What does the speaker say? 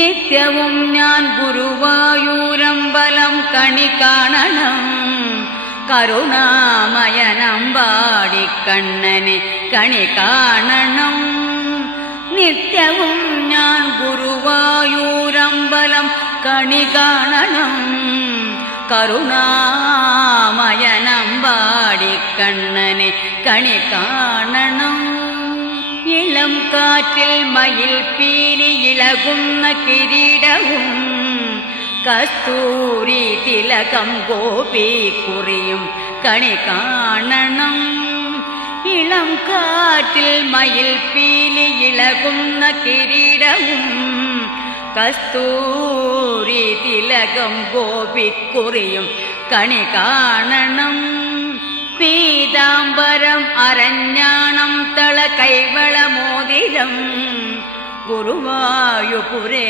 നിത്യവും ഞാൻ ഗുരുവായൂരമ്പലം കണി കാണണം കരുണാമയനമ്പാടി കണ്ണനെ കണി കാണണം നിത്യവും ഞാൻ ഗുരുവായൂരമ്പലം കണി കാണണം കരുണാമയനമ്പാടി കണ്ണനെ കണി കാണണം ഇളം കാറ്റിൽ മയിൽ പീലി ഇളകുന്ന കിരീടവും കസ്തൂരി തിലകം ഗോപിക്കുറിയും കണി കാണണം. ഇളം കാറ്റിൽ മയിൽ പീലി ഇളകുന്ന കിരീടവും കസ്തൂരി തിലകം ഗോപിക്കുറിയും കണി കാണണം. പീതാംബരം അരഞ്ഞാണം തള കൈവളമോതിരം குருவாயுபுரே